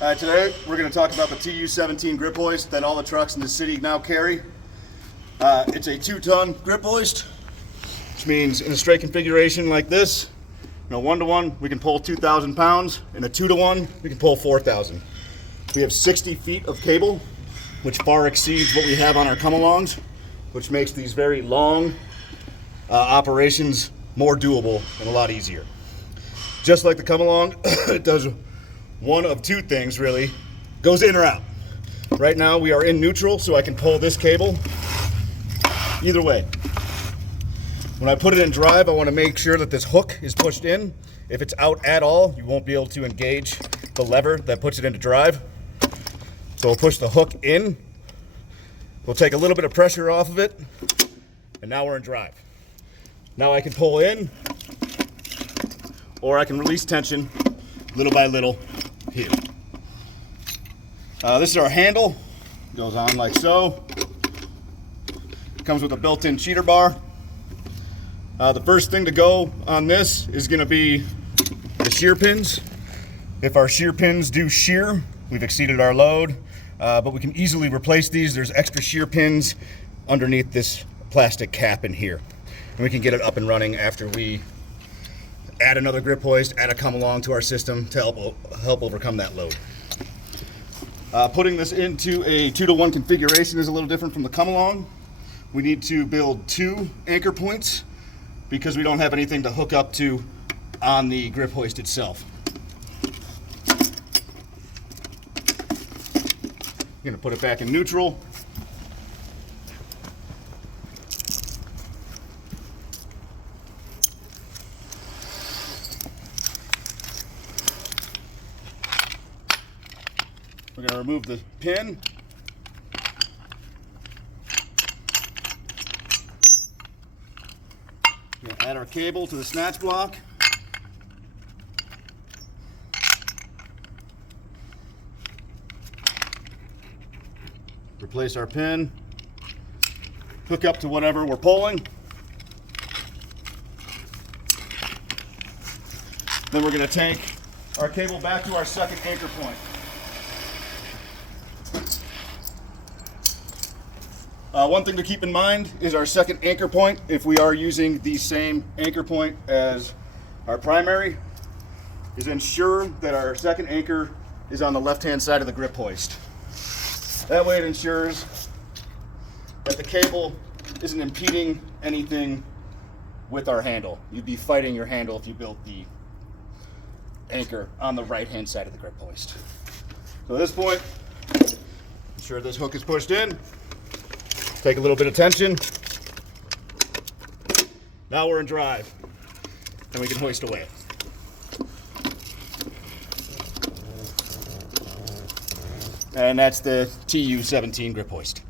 Today we're going to talk about the Tu-17 grip hoist that all the trucks in the city now carry. It's a 2-ton grip hoist, which means in a straight configuration like this, 1-to-1 we can pull 2,000 pounds, and a 2-to-1 we can pull 4,000. We have 60 feet of cable, which far exceeds what we have on our come-alongs, which makes these very long operations more doable and a lot easier. Just like the come-along, it does one of two things really, goes in or out. Right now we are in neutral, so I can pull this cable either way. When I put it in drive, I want to make sure that this hook is pushed in. If it's out at all, you won't be able to engage the lever that puts it into drive. So we'll push the hook in. We'll take a little bit of pressure off of it, and now we're in drive. Now I can pull in, or I can release tension little by little here. This is our handle. Goes on like so. Comes with a built-in cheater bar. The first thing to go on this is going to be the shear pins. If our shear pins do shear, we've exceeded our load, but we can easily replace these. There's extra shear pins underneath this plastic cap in here, and we can get it up and running after we add another grip hoist, add a come-along to our system to help overcome that load. Putting this into a 2-to-1 configuration is a little different from the come-along. We need to build 2 anchor points because we don't have anything to hook up to on the grip hoist itself. I'm going to put it back in neutral. We're going to remove the pin. We're going to add our cable to the snatch block. Replace our pin. Hook up to whatever we're pulling. Then we're going to take our cable back to our second anchor point. One thing to keep in mind is our second anchor point. If we are using the same anchor point as our primary, is ensure that our second anchor is on the left-hand side of the grip hoist. That way it ensures that the cable isn't impeding anything with our handle. You'd be fighting your handle if you built the anchor on the right-hand side of the grip hoist. So at this point, ensure this hook is pushed in. Take a little bit of tension. Now we're in drive, and we can hoist away. And that's the Tu-17 grip hoist.